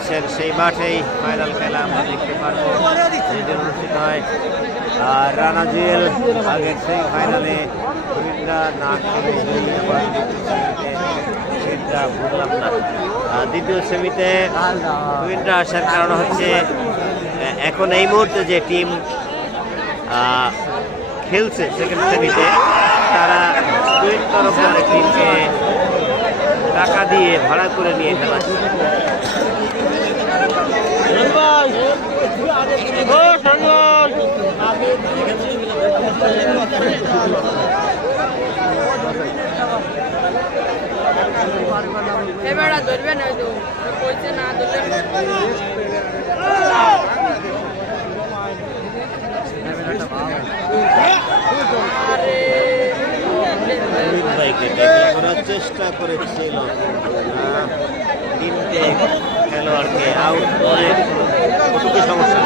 খেলছেন সেই মাঠেই ফাইনাল খেলা আমরা দেখতে পারবো, যেদিন অনুষ্ঠিত হয়। আর রানা জুয়েল আগের সেই ফাইনালে রবীন্দ্রা না খেলে সেটা বুঝলাম না। দ্বিতীয় সেমিতে রবীন্দ্রা আসার কারণ হচ্ছে এখন এই মুহূর্তে যে টিম খেলছে সেকেন্ড সেমিতে তারা টুইন তরফদারের টিমকে টাকা দিয়ে ভাড়া করে নিয়ে খেলাচ্ছে। এবার ধরবে না তো বলছে না ধরবে করার চেষ্টা করেছিল, তিনটে খেলোয়াড়কে আউট করে কতটুকু সমস্যা,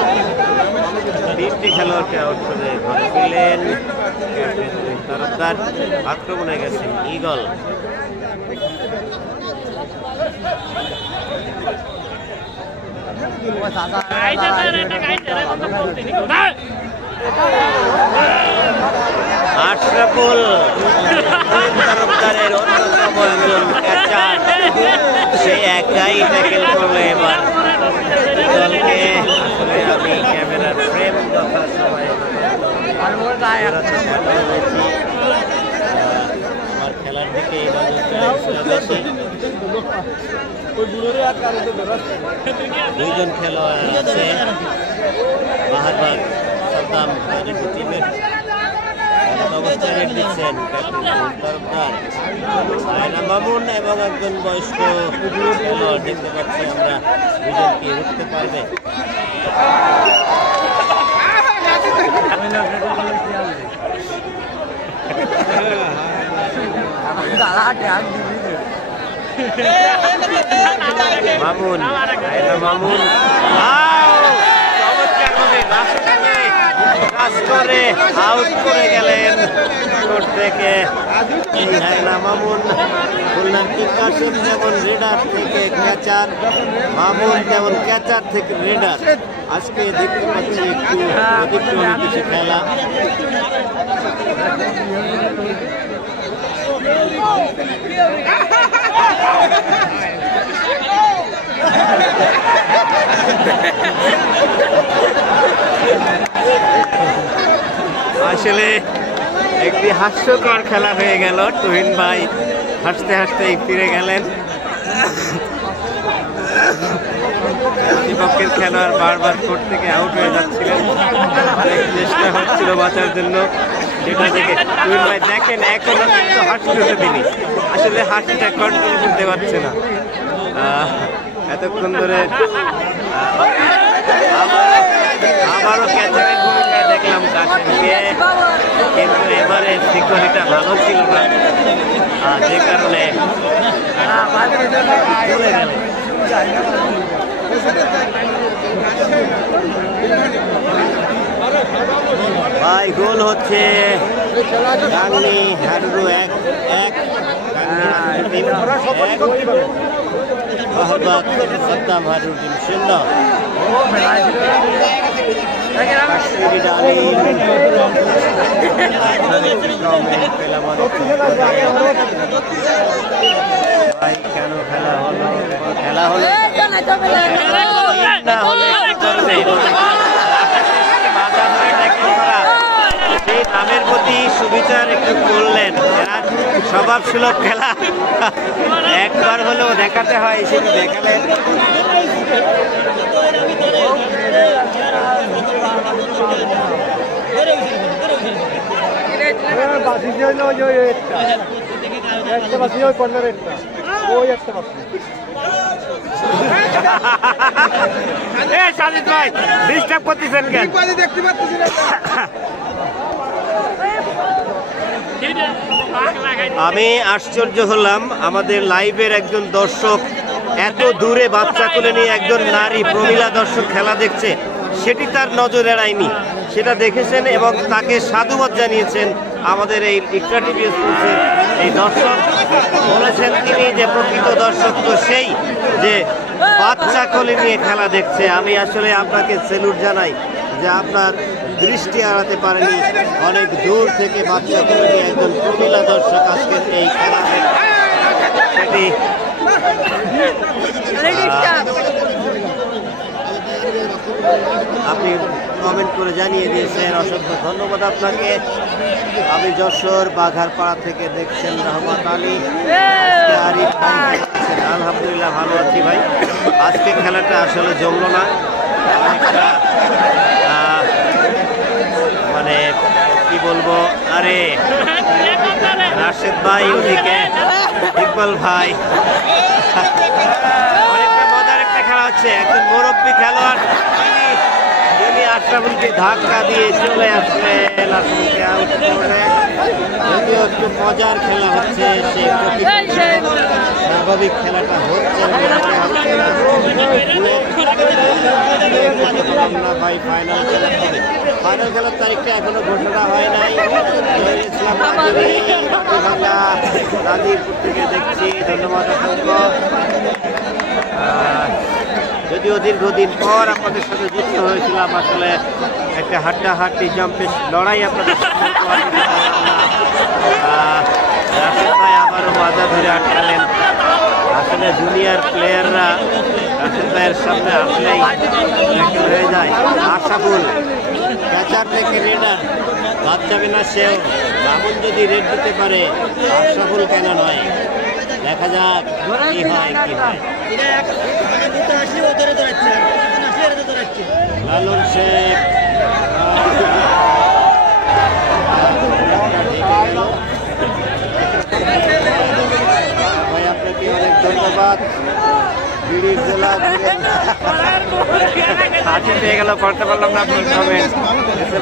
তিনটে খেলোয়াড়কে আউট করে ঘরে ফিরলেন ক্যাপ্টেন তরফদার। আক্রমণে গেছেন ইগল। আশরাফুল তরফদারের অন্যতম একজন ক্যাচার, সে একাই ট্যাকেল করলো এবার দলকে। আসলে আমি ক্যামেরার ফ্রেম যথা সময় আমার খেলার দিকে দুইজন খেলোয়াড় আছে বাহারবাগ সাদ্দাম টিমের অবস্থায় রেট দিচ্ছেন তরফদার, আয়না মামুন এবং একজন বয়স্ক খেলোয়াড় দেখতে পাচ্ছি আমরা, দুজনকে উঠতে পারবে। মামুন আয়না মামুন করে আউট করে গেলেন কোর্ট থেকে মামুন। বললেন কাসিম যেমন রেডার থেকে ক্যাচার, মামুন যেমন ক্যাচার থেকে রেডার। আজকে দেখতে পাচ্ছি একটু ব্যতিক্রমী কিছু খেলা। আসলে একটি হাস্যকর খেলা হয়ে গেল। তুহিন ভাই হাসতে হাসতেই ফিরে গেলেন। প্রতিপক্ষের খেলোয়াড় বারবার কোর্ট থেকে আউট হয়ে যাচ্ছিলেন, অনেক চেষ্টা হচ্ছিল বাঁচার জন্য, যেটা থেকে তুহিন ভাই দেখেন এখনো কিন্তু হাসতেছে তিনি, আসলে হাসিটা কন্ট্রোল করতে পারছে না এতক্ষণ ধরে। আবারও ক্যাচারের ভূমিকায় দেখলাম কাসিমকে, কিন্তু এবারে সিকিউরিটিটা ভালো ছিল না, যে কারণে চলে গেল। ভাই গোল হচ্ছে গাংনী হারুরু 1-1, বাহারবাগ সাদ্দাম হারুর টিম 0। ভাই কেন খেলা হলো, খেলা হলো না হলে সেই নামের প্রতি সুবিচার একটু করলেন। স্বভাব সুলভ খেলা একবার হলেও দেখাতে হয়, সেটি দেখালেন। সাজিদ ভাই ডিস্টার্ব করতেছেন কেন? দেখতে পাচ্ছি আমি আশ্চর্য হলাম, আমাদের লাইভের একজন দর্শক এত দূরে বাচ্চা কোলে নিয়ে একজন নারী প্রমীলা দর্শক খেলা দেখছে, সেটি তার নজর এড়ায়নি, সেটা দেখেছেন এবং তাকে সাধুবাদ জানিয়েছেন আমাদের এই ইকরা টিভি এক্সক্লুসিভ এই দর্শক বলেছেন তিনি যে প্রকৃত দর্শক তো সেই যে বাচ্চা কোলে নিয়ে খেলা দেখছে। আমি আসলে আপনাকে স্যালুট জানাই যে আপনার দৃষ্টি এড়াতে পারেনি, অনেক দূর থেকে বাচ্চা কোলে নিয়ে একজন প্রমিলা দর্শক আজকের এই খেলা সেটি আপনি কমেন্ট করে জানিয়ে দিয়েছেন, অসংখ্য ধন্যবাদ আপনাকে। আমি যশোর বাঘারপাড়া থেকে দেখছেন রহমত আলী। আরিফ ভাই আলহামদুলিল্লাহ ভালো আছি ভাই। আজকে খেলাটা আসলে জমলো না, মানে কি বলবো, আরে রাশেদ ভাই ওদিকে ইকবাল ভাই, অনেকটা মজার একটা খেলা হচ্ছে। একজন মুরব্বী খেলোয়াড় যিনি আশরাফুলকে ধাক্কা দিয়ে চলে আসলেন, আশরাফুলকে আউট করে। যদিও একটু মজার খেলা হচ্ছে, সে স্বাভাবিক খেলাটা হচ্ছে ভাই। ফাইনাল খেলা হবে, ফাইনাল খেলার তারিখটা এখনো ঘোষণা হয় নাই। ইসলাম নাজিরপুর থেকে দেখছি, ধন্যবাদ অসংখ্য। যদিও দীর্ঘদিন পর আপনাদের সাথে যুক্ত হয়েছিলাম, আসলে একটা হাড্ডাহাড্ডি জাম্পের লড়াই আপনাদের সাথে রাশেদ ভাই আবারও বাধা ধরে আটকালেন। আসলে জুনিয়র প্লেয়াররা রাশেদ ভাইয়ের সামনে আসলেই হয়ে যায়। আশরাফুল ক্যাচার থেকে রেডার বাদ যাবে না সেও, রাহুল যদি রেড দিতে পারে আশরাফুল কেন নয়, দেখা যাক কি হয় কি হয়। লালন শেখ ভাই, আপনাকে অনেক ধন্যবাদ। বিড়ির জেলা হাতে পেয়ে গেল, পড়তে পারলাম না আপনার কমেন্ট।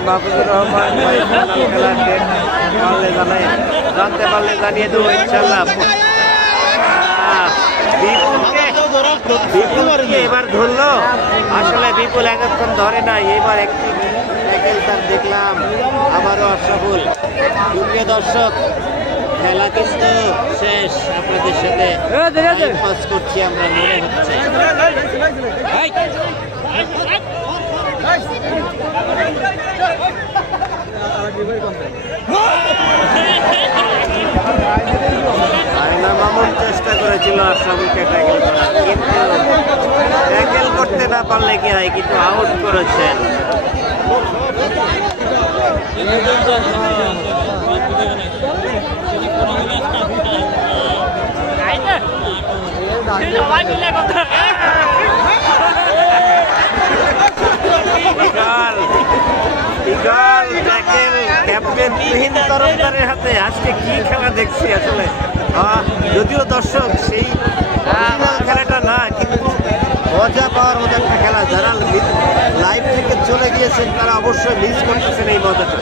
মাহফুজুর রহমান ভাই খেলার ডেট জানতে পারলে জানিয়ে দেবো ইনশাল্লাহ। বিপুলকে এবার ধরলো, আসলে বিপুল এতক্ষণ ধরে নাই, এবার একটি ট্যাকেল তার দেখলাম। আবারও আশরাফুল। প্রিয় দর্শক, খেলা কিন্তু শেষ, আপনাদের সাথে টাইম পাস করছি আমরা মনে হচ্ছে। মামুন চেষ্টা করেছিল আশরাফুলকে ট্যাকেল করার, কিন্তু ট্যাকেল করতে না পারলে কি হয়, কিন্তু আউট করেছেন। ক্যাপ্টেন তরফদারের হাতে আজকে কি খেলা দেখছি আসলে। যদিও দর্শক সেই খেলাটা না, কিন্তু মজা পাওয়ার মতো একটা খেলা। যারা লাইভ থেকে চলে গিয়েছেন তারা অবশ্যই মিস করতেছেন এই মজাটা।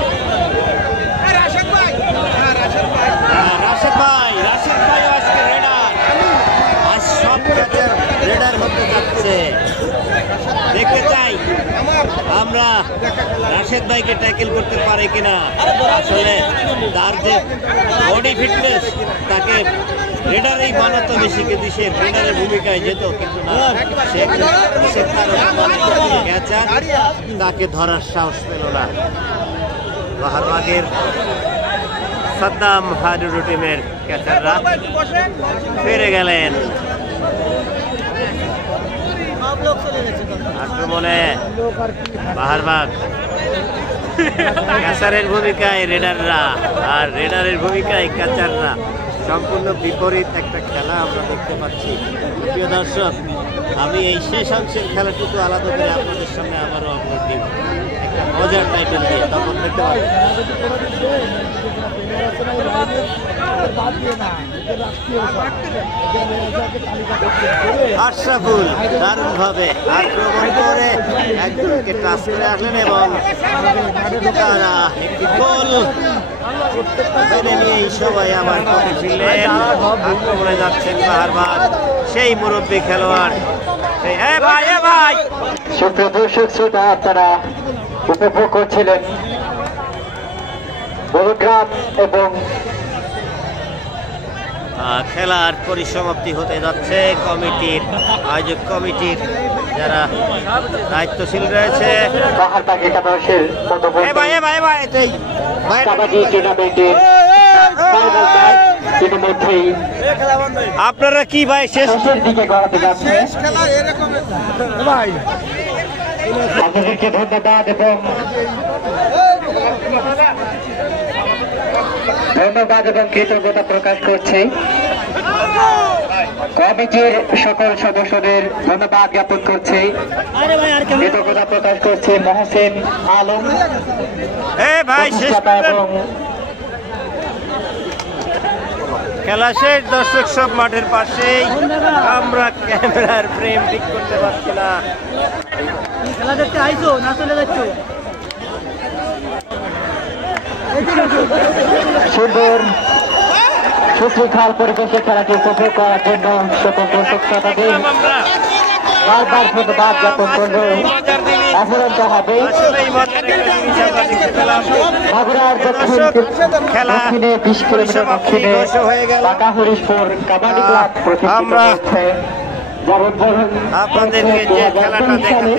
রাশেদ ভাই আজকে রেডার, আজ সব ক্যাচের রেডার হতে যাচ্ছে। দেখতে চাই আমরা রাশেদ ভাইকে ট্যাকেল করতে পারে কিনা। আসলে তার যে বডি ফিটনেস তাকে রেডারেই বানাতো বেশি, কিন্তু সে রেডারের ভূমিকায় যেত, কিন্তু না, সে ক্যাচার, তাকে ধরার সাহস পেল না। বাহারবাগের সাদ্দাম হারুর টিমের ক্যাচাররা ফিরে গেলেন আক্রমণে। বাহারবাগ ক্যাচারের ভূমিকায় রেডাররা, আর রেডারের ভূমিকায় ক্যাচাররা, সম্পূর্ণ বিপরীত একটা খেলা আমরা দেখতে পাচ্ছি। প্রিয় দর্শক, আমি এই শেষ অংশের খেলাটুকু আলাদা করে আপনাদের সামনে আবারও আপলোড দিব একটা মজার টাইটেল দিয়ে, তখন দেখতে পাবেন। আশরাফুল দারুণ ভাবে আক্রমণ করে একজনকে টাচ করে আসলেন এবং তারা একটি গোল মেনে নিয়েই সবাই আবার পথে ফিরলেন। আক্রমণে যাচ্ছেন বাহারবাগ, সেই মুরব্বী খেলোয়াড়। সুপ্রিয় দর্শক শ্রোতা, আপনারা উপভোগ করছিলেন গ্রাম এবং খেলার পরিসমাপ্তি হতে যাচ্ছে। কমিটির আয়োজক কমিটির যারা দায়িত্বশীল রয়েছে বাহারবাগ একাদশের কাবাডি টুর্নামেন্টের ফাইনাল ম্যাচ ইতিমধ্যেই আপনারা কি ভাই শেষের দিকে গড়াতে যাচ্ছে। আপনাদেরকে ধন্যবাদ এবং কৃতজ্ঞতা প্রকাশ করছি। কমিটির সকল সদস্যদের ধন্যবাদ জ্ঞাপন করছি, কৃতজ্ঞতা প্রকাশ করছি মহসেন আলম এবং খেলা শেষ। দর্শক সব মাঠের পাশেই, আমরা ক্যামেরার ফ্রেম ঠিক করতে পারছি না। খেলা দেখতে আইছো না চলে যাচ্ছ? সুন্দর সুশৃঙ্খল পরিবেশে খেলাটি উপভোগ করার জন্য সকল দর্শক শ্রোতাদের বারবার ধন্যবাদ জ্ঞাপন করলেও অফুরন্ত হবে। মাগুরার দক্ষিণে 20 কিলোমিটার দক্ষিণে ঢাকা হরিশপুর কাবাডি ক্লাব প্রতিষ্ঠিত হয়েছে। আপনাদেরকে যে খেলাটা দেখাতে